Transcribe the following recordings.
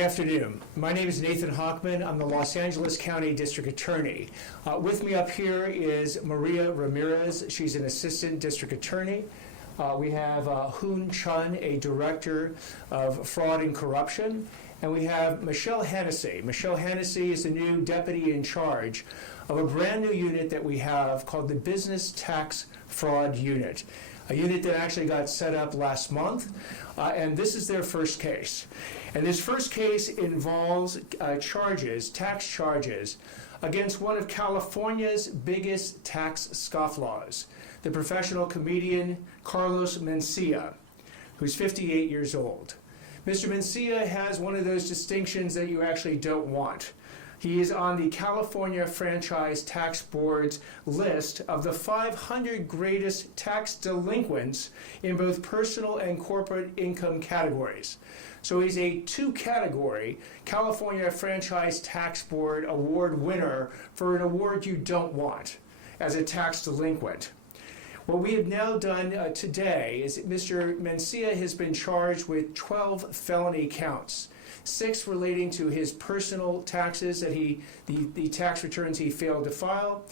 afternoon. My name is Nathan Hockman. I'm the Los Angeles County District Attorney. With me up here is Maria Ramirez. She's an Assistant District Attorney. We have Hoon Chun, a Director of Fraud and Corruption. And we have Michelle Hennessy. Michelle Hennessy is the new Deputy in charge of a brand new unit that we have called the Business Tax Fraud Unit, a unit that actually got set up last month, and this is their first case. And this first case involves tax charges, against one of California's biggest tax scofflaws, the professional comedian Carlos Mencia, who's 58 years old. Mr. Mencia has one of those distinctions that you actually don't want. He is on the California Franchise Tax Board's list of the 500 greatest tax delinquents in both personal and corporate income categories. So he's a two-category California Franchise Tax Board award winner for an award you don't want as a tax delinquent. What we have now done today is Mr. Mencia has been charged with 12 felony counts. 6 relating to his personal taxes that the tax returns he failed to file,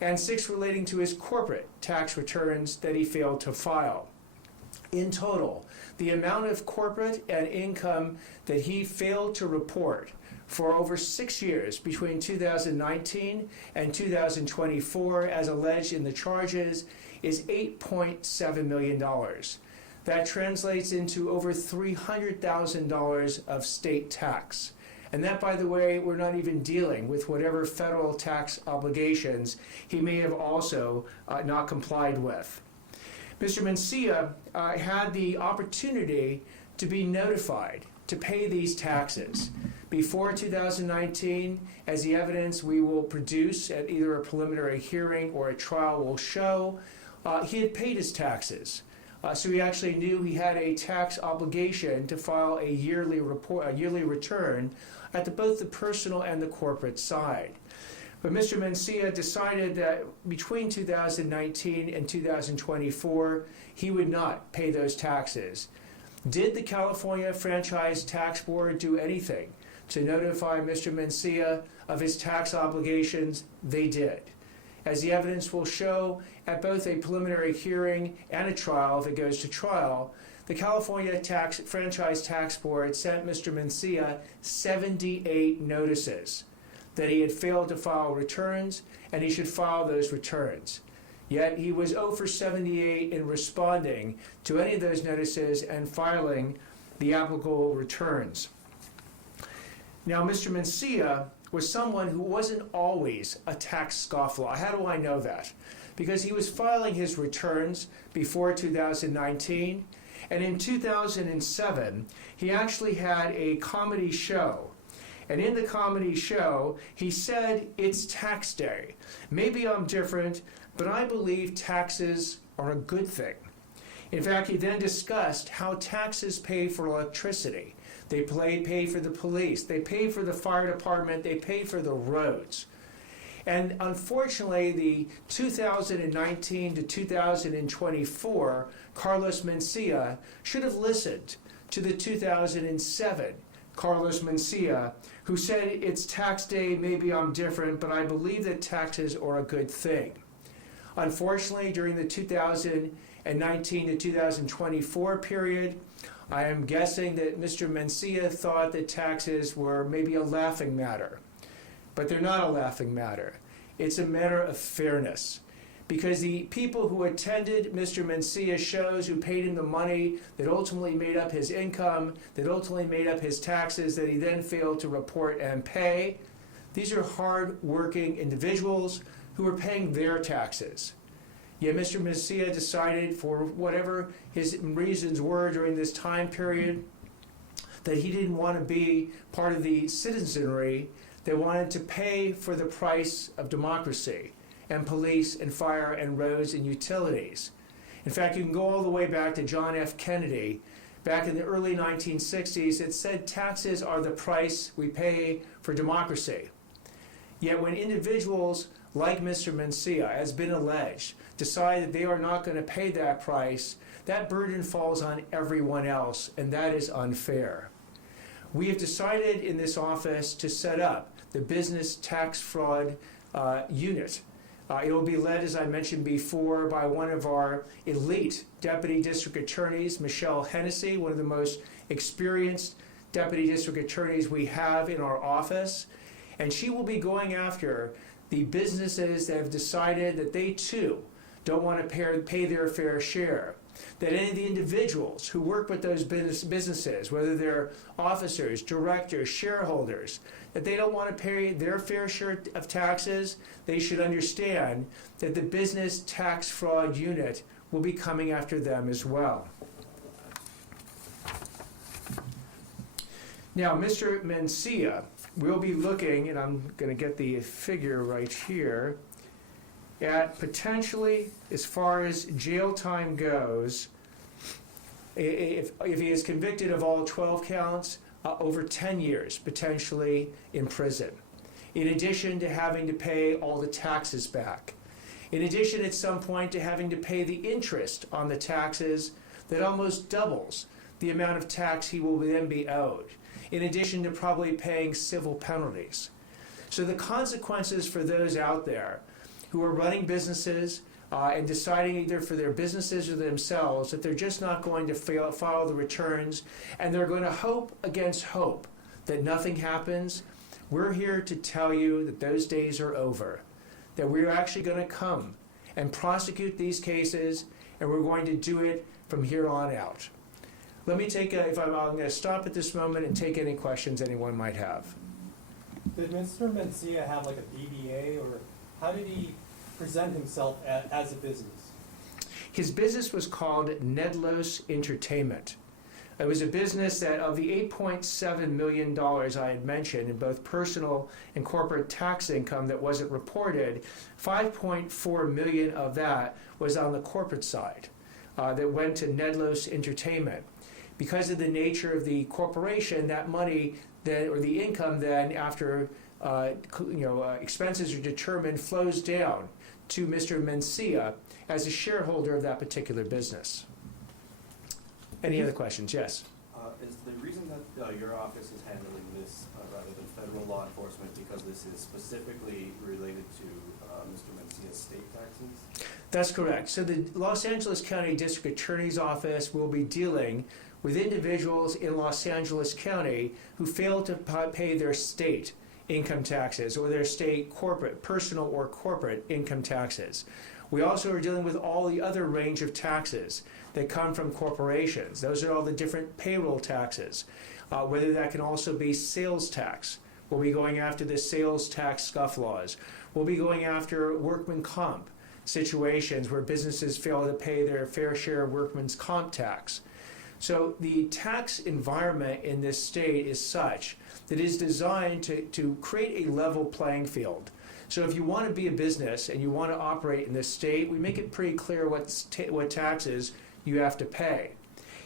and 6 relating to his corporate tax returns that he failed to file. In total, the amount of corporate and income that he failed to report for over 6 years between 2019 and 2024, as alleged in the charges, is $8.7 million. That translates into over $300,000 of state tax. And that, by the way, we're not even dealing with whatever federal tax obligations he may have also not complied with. Mr. Mencia had the opportunity to be notified to pay these taxes before 2019, as the evidence we will produce at either a preliminary hearing or a trial will show. He had paid his taxes. So he actually knew he had a tax obligation to file a yearly return at both the personal and the corporate side. But Mr. Mencia decided that between 2019 and 2024, he would not pay those taxes. Did the California Franchise Tax Board do anything to notify Mr. Mencia of his tax obligations? They did. As the evidence will show, at both a preliminary hearing and a trial, if it goes to trial, the California Franchise Tax Board sent Mr. Mencia 78 notices that he had failed to file returns, and he should file those returns. Yet he was 0 for 78 in responding to any of those notices and filing the applicable returns. Now, Mr. Mencia was someone who wasn't always a tax scofflaw. How do I know that? Because he was filing his returns before 2019, and in 2007, he actually had a comedy show. And in the comedy show, he said, "It's tax day. Maybe I'm different, but I believe taxes are a good thing." In fact, he then discussed how taxes pay for electricity. They pay for the police. They pay for the fire department. They pay for the roads. And unfortunately, the 2019 to 2024 Carlos Mencia should have listened to the 2007 Carlos Mencia, who said, "It's tax day, maybe I'm different, but I believe that taxes are a good thing." Unfortunately, during the 2019 to 2024 period, I am guessing that Mr. Mencia thought that taxes were maybe a laughing matter. But they're not a laughing matter. It's a matter of fairness. Because the people who attended Mr. Mencia's shows, who paid him the money that ultimately made up his income, that ultimately made up his taxes that he then failed to report and pay, these are hard-working individuals who are paying their taxes. Yet Mr. Mencia decided, for whatever his reasons were during this time period, that he didn't want to be part of the citizenry that wanted to pay for the price of democracy and police and fire and roads and utilities. In fact, you can go all the way back to John F. Kennedy. Back in the early 1960s, it said taxes are the price we pay for democracy. Yet when individuals like Mr. Mencia, as been alleged, decide that they are not going to pay that price, that burden falls on everyone else, and that is unfair. We have decided in this office to set up the Business Tax Fraud Unit. It will be led, as I mentioned before, by one of our elite Deputy District Attorneys, Michelle Hennessy, one of the most experienced Deputy District Attorneys we have in our office. And she will be going after the businesses that have decided that they too don't want to pay their fair share. That any of the individuals who work with those businesses, whether they're officers, directors, shareholders, that they don't want to pay their fair share of taxes, they should understand that the Business Tax Fraud Unit will be coming after them as well. Now, Mr. Mencia will be looking, and I'm going to get the figure right here, at potentially, as far as jail time goes, if he is convicted of all 12 counts, over 10 years potentially in prison. In addition to having to pay all the taxes back. In addition, at some point, to having to pay the interest on the taxes that almost doubles the amount of tax he will then be owed. In addition to probably paying civil penalties. So the consequences for those out there who are running businesses and deciding either for their businesses or themselves that they're just not going to file the returns and they're going to hope against hope that nothing happens, we're here to tell you that those days are over. That we're actually going to come and prosecute these cases, and we're going to do it from here on out. Let me take I'm going to stop at this moment and take any questions anyone might have. Did Mr. Mencia have like a DBA, or how did he present himself as a business? His business was called Nedlos Entertainment. It was a business that of the $8.7 million I had mentioned in both personal and corporate tax income that wasn't reported, $5.4 million of that was on the corporate side that went to Nedlos Entertainment. Because of the nature of the corporation, that money then, or the income then, after expenses are determined, flows down to Mr. Mencia as a shareholder of that particular business. Any other questions? Yes. Is the reason that your office is handling this rather than federal law enforcement because this is specifically related to Mr. Mencia's state taxes? That's correct. So the Los Angeles County District Attorney's Office will be dealing with individuals in Los Angeles County who fail to pay their state income taxes or their state corporate, personal or corporate income taxes. We also are dealing with all the other range of taxes that come from corporations. Those are all the different payroll taxes, whether that can also be sales tax. We'll be going after the sales tax scufflaws. We'll be going after workman comp situations where businesses fail to pay their fair share of workman's comp tax. So the tax environment in this state is such that it is designed to create a level playing field. So if you want to be a business and you want to operate in this state, we make it pretty clear what taxes you have to pay.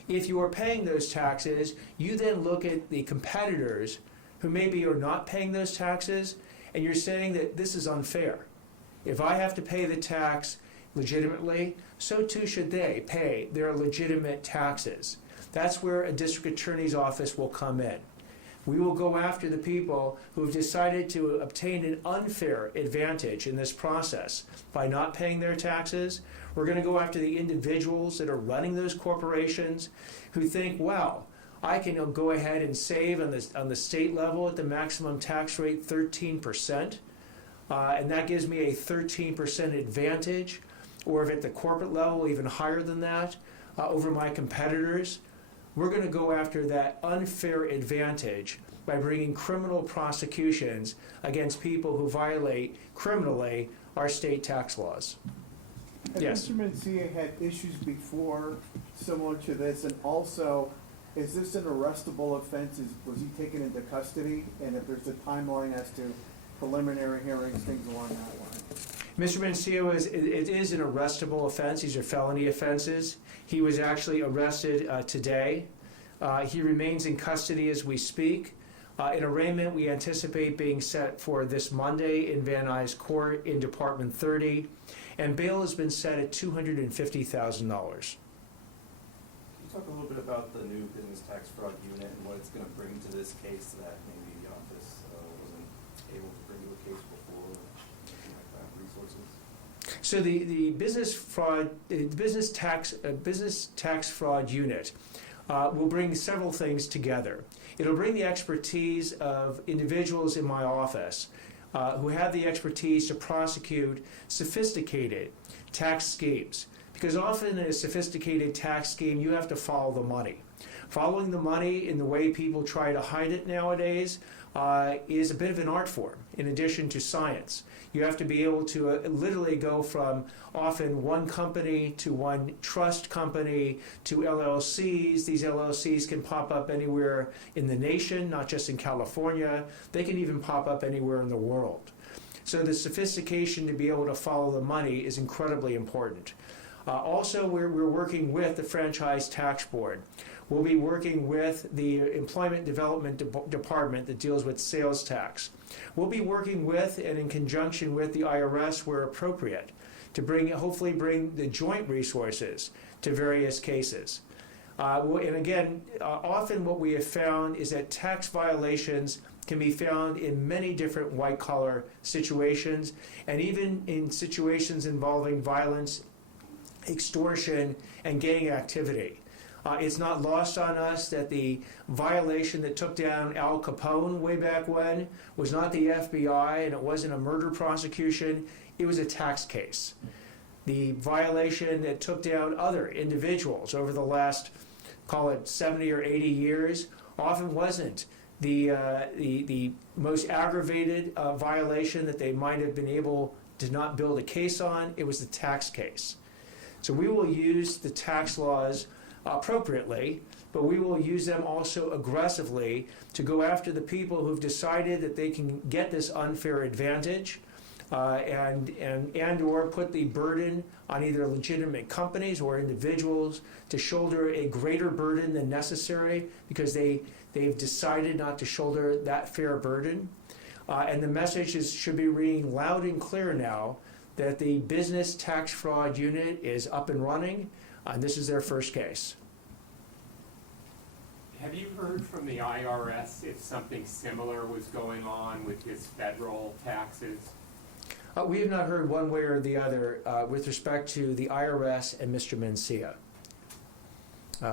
If you are paying those taxes, you then look at the competitors who maybe are not paying those taxes, and you're saying that this is unfair. If I have to pay the tax legitimately, so too should they pay their legitimate taxes. That's where a district attorney's office will come in. We will go after the people who have decided to obtain an unfair advantage in this process by not paying their taxes. We're going to go after the individuals that are running those corporations who think, well, I can go ahead and save on the state level at the maximum tax rate 13%, and that gives me a 13% advantage, or if at the corporate level even higher than that, over my competitors. We're going to go after that unfair advantage by bringing criminal prosecutions against people who violate criminally our state tax laws. Has Yes. Mr. Mencia had issues before similar to this? And also, is this an arrestable offense? Was he taken into custody? And if there's a timeline as to preliminary hearings, things along that line? Mr. Mencia it is an arrestable offense. These are felony offenses. He was actually arrested today. He remains in custody as we speak. An arraignment we anticipate being set for this Monday in Van Nuys Court in Department 30, and bail has been set at $250,000. talk a little bit about the new business tax fraud unit and what it's going to bring to this case that maybe the office wasn't able to bring to a case before, or something like that, resources? So the business tax fraud unit will bring several things together. It'll bring the expertise of individuals in my office who have the expertise to prosecute sophisticated tax schemes. Because often in a sophisticated tax scheme, you have to follow the money. Following the money in the way people try to hide it nowadays is a bit of an art form, in addition to science. You have to be able to literally go from often one company to one trust company to LLCs. These LLCs can pop up anywhere in the nation, not just in California. They can even pop up anywhere in the world. So the sophistication to be able to follow the money is incredibly important. Also, we're working with the Franchise Tax Board. We'll be working with the Employment Development Department that deals with sales tax. We'll be working with and in conjunction with the IRS where appropriate to hopefully bring the joint resources to various cases. And again, often what we have found is that tax violations can be found in many different white-collar situations, and even in situations involving violence, extortion, and gang activity. It's not lost on us that the violation that took down Al Capone way back when was not the FBI, and it wasn't a murder prosecution, it was a tax case. The violation that took down other individuals over the last, call it 70 or 80 years, often wasn't the most aggravated violation that they might have been able to not build a case on, it was the tax case. So we will use the tax laws appropriately, but we will use them also aggressively to go after the people who've decided that they can get this unfair advantage and or put the burden on either legitimate companies or individuals to shoulder a greater burden than necessary because they've decided not to shoulder that fair burden. And the message should be ringing loud and clear now that the business tax fraud unit is up and running, and this is their first case. Have you heard from the IRS if something similar was going on with his federal taxes? We have not heard one way or the other with respect to the IRS and Mr. Mencia.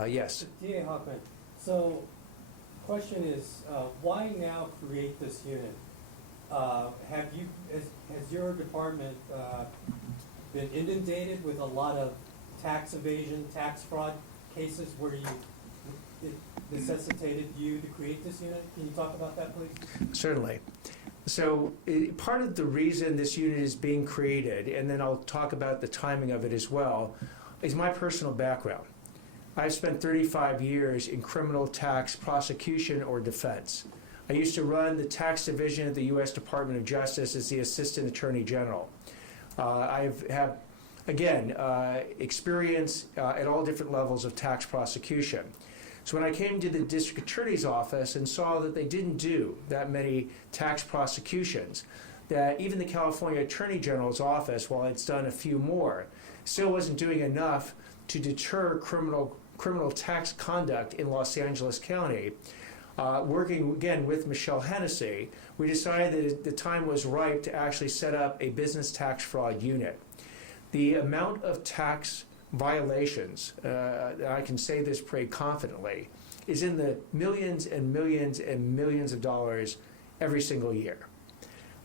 Yes. DA Hoffman, so question is, why now create this unit? Has your department been inundated with a lot of tax evasion, tax fraud cases where it necessitated you to create this unit? Can you talk about that, please? Certainly. So part of the reason this unit is being created, and then I'll talk about the timing of it as well, is my personal background. I've spent 35 years in criminal tax prosecution or defense. I used to run the tax division at the U.S. Department of Justice as the Assistant Attorney General. I have, again, experience at all different levels of tax prosecution. So when I came to the District Attorney's office and saw that they didn't do that many tax prosecutions, that even the California Attorney General's office, while it's done a few more, still wasn't doing enough to deter criminal tax conduct in Los Angeles County. Working again with Michelle Hennessy, we decided that the time was ripe to actually set up a business tax fraud unit. The amount of tax violations, I can say this pretty confidently, is in the millions and millions and millions of dollars every single year.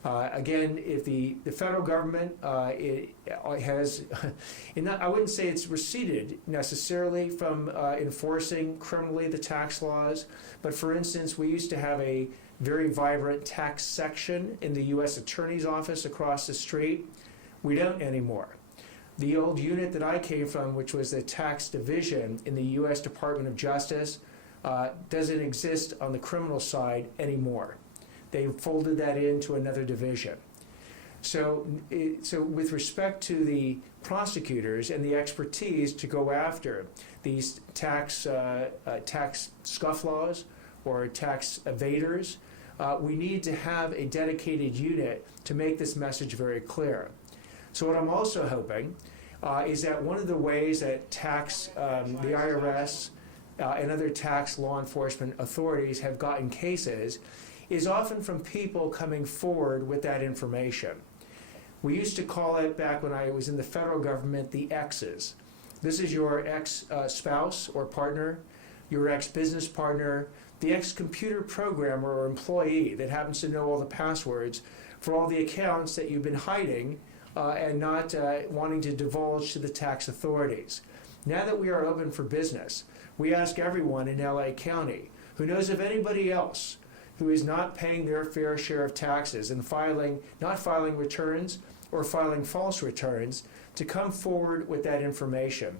Again, if the federal government it has, I wouldn't say it's receded necessarily from enforcing criminally the tax laws, but for instance, we used to have a very vibrant tax section in the U.S. Attorney's office across the street. We don't anymore. The old unit that I came from, which was the tax division in the U.S. Department of Justice, doesn't exist on the criminal side anymore. They folded that into another division. So with respect to the prosecutors and the expertise to go after these tax scufflaws or tax evaders, we need to have a dedicated unit to make this message very clear. So what I'm also hoping is that one of the ways that the IRS and other tax law enforcement authorities have gotten cases is often from people coming forward with that information. We used to call it, back when I was in the federal government, the X's. This is your ex-spouse or partner, your ex-business partner, the ex-computer programmer or employee that happens to know all the passwords for all the accounts that you've been hiding and not wanting to divulge to the tax authorities. Now that we are open for business, we ask everyone in LA County who knows of anybody else who is not paying their fair share of taxes and not filing returns or filing false returns to come forward with that information.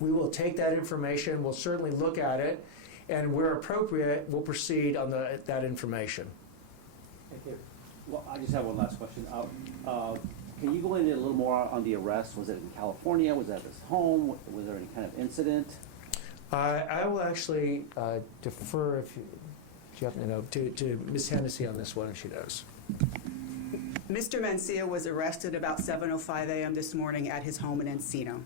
We will take that information, we'll certainly look at it, and where appropriate, we'll proceed on that information. Thank you. Well, I just have one last question. Can you go into a little more on the arrest? Was it in California? Was that at his home? Was there any kind of incident? I will actually defer to Ms. Hennessy on this one if she knows. Mr. Mencia was arrested about 7:05 a.m. this morning at his home in Encino.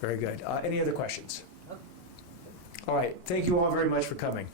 Very good. Any other questions? All right. Thank you all very much for coming.